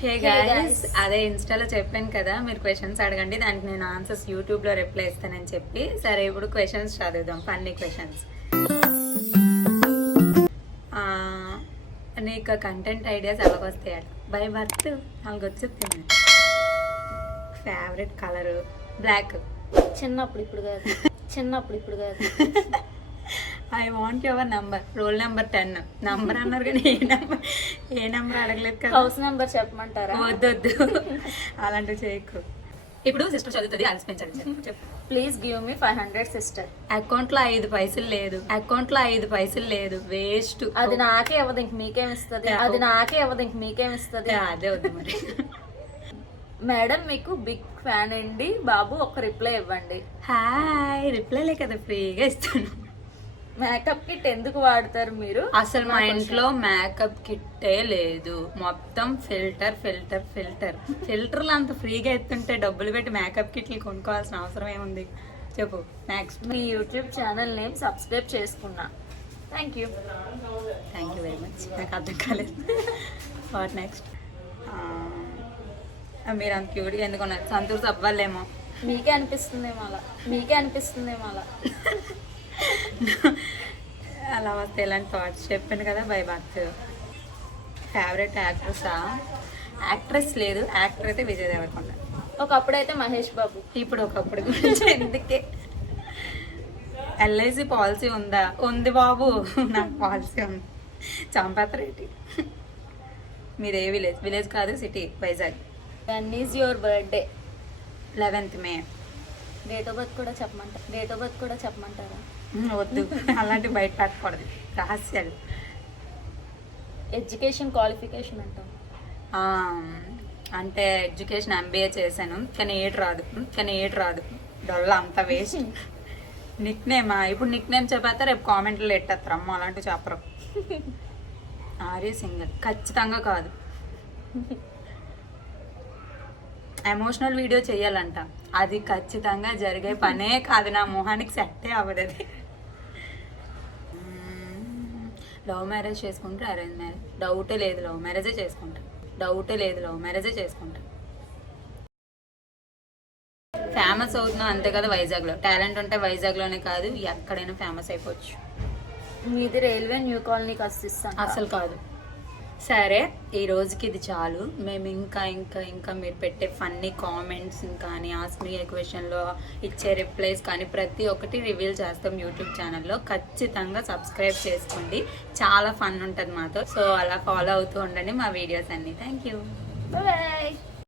Hey guys, అదే ఇన్స్టాలో చెప్పాను కదా మీరు క్వశ్చన్స్ అడగండి, దానికి నేను ఆన్సర్స్ యూట్యూబ్లో రిప్లై ఇస్తానని చెప్పి. సరే ఇప్పుడు క్వశ్చన్స్ చదువుదాం, ఫన్నీ క్వశ్చన్స్. నీకు కంటెంట్ ఐడియాస్ ఎలాగొస్తాయి? బై బర్త్ 4 వచ్చేస్తుంది. Favourite colour black. చిన్నప్పుడు ఇప్పుడు కాదు. I want your number. Roll number 10. Number అన్నారు కానీ ఏ నెంబర్ అడగలేదు కదా. హౌస్ నెంబర్ చెప్పమంటారా? వద్దొద్దు, అలాంటివి చేయకు. ఇప్పుడు సిస్టర్ చదువుతుంది, అలసిపించాలి. చెప్పు. Please give me 500 sister. అకౌంట్లో 5 పైసలు లేదు. వేస్ట్. అది నాకే ఇవ్వదు, ఇంక మీకేం ఇస్తుంది? అదే వద్దు మరి. మేడం మీకు బిగ్ ఫ్యాన్ అండి బాబు, ఒక రిప్లై ఇవ్వండి. హాయ్. రిప్లైలే కదా ఫ్రీగా ఇస్తాను. మేకప్ కిట్ ఎందుకు వాడతారు మీరు? అసలు మా ఇంట్లో మేకప్ కిట్టే లేదు, మొత్తం ఫిల్టర్లు అంత ఫ్రీగా ఎత్తుంటే డబ్బులు పెట్టి మేకప్ కిట్లు కొనుక్కోవాల్సిన అవసరం ఏముంది చెప్పు. నెక్స్ట్, మీ యూట్యూబ్ ఛానల్ నేమ్ సబ్స్క్రైబ్ చేసుకున్నా. Thank you very much. నాకు అర్థం కాలేదు. What next? మీరు అంత క్యూట్గా ఎందుకున్నారు? సంతూర్ అవ్వాలేమో. మీకే అనిపిస్తుందేమో అలా. అలా వస్తే ఇలాంటి థాట్స్ చెప్పాను కదా బై బర్త్. ఫేవరెట్ యాక్ట్రెస్ లేదు, యాక్టర్ అయితే విజయ్ దేవరకొండ. ఒకప్పుడైతే మహేష్ బాబు. ఇప్పుడు ఒకప్పుడు గురించి ఎందుకే. LIC పాలసీ ఉందా? ఉంది బాబు, నాకు పాలసీ ఉంది. చంపేతరేటి. మీదే విలేజ్ కాదు, city, Vizag. When is your birthday? 11th May. Date of birth కూడా చెప్పమంటారా? వద్దు, అలాంటివి బయట పెట్టకూడదు, రహస్యాలు. ఎడ్యుకేషన్ క్వాలిఫికేషన్ అంటాం. అంటే ఎడ్యుకేషన్ MBA చేశాను, కానీ ఏడు రాదు. డొల్ల అంత వేస్ట్. నిక్ నేమా? ఇప్పుడు నిక్ నేమ్ చెప్పేస్తా, రేపు కామెంట్లో ఎట్టేస్తారు. అమ్మ అలాంటివి చెప్పరు. ఆర్య సింగల్ ఖచ్చితంగా కాదు. ఎమోషనల్ వీడియో చేయాలంట, అది ఖచ్చితంగా జరిగే పనే కాదు. నా మొహానికి సెట్టే అవ్వదు అది. లవ్ మ్యారేజ్ చేసుకుంటే అరేంజ్ మ్యారేజ్? డౌటే లేదు, లవ్ మ్యారేజే చేసుకుంటా. ఫేమస్ అవుతున్నాం అంతే కదా వైజాగ్లో. టాలెంట్ ఉంటే వైజాగ్లోనే కాదు, ఎక్కడైనా ఫేమస్ అయిపోవచ్చు. మీది రైల్వే న్యూ కాలనీకి అసిస్తాను. అసలు కాదు. సరే, ఈ రోజుకి ఇది చాలు. మేము ఇంకా మీరు పెట్టే ఫన్నీ కామెంట్స్ కానీ, ఆస్క్ మీ ఏ క్వశ్చన్లో ఇచ్చే రిప్లైస్ కానీ ప్రతి ఒక్కటి రివీల్ చేస్తాం యూట్యూబ్ ఛానల్లో. ఖచ్చితంగా సబ్స్క్రైబ్ చేసుకోండి, చాలా ఫన్ ఉంటుంది మాతో. సో అలా ఫాలో అవుతూ ఉండండి మా వీడియోస్ అన్ని. Thank you. బాయ్.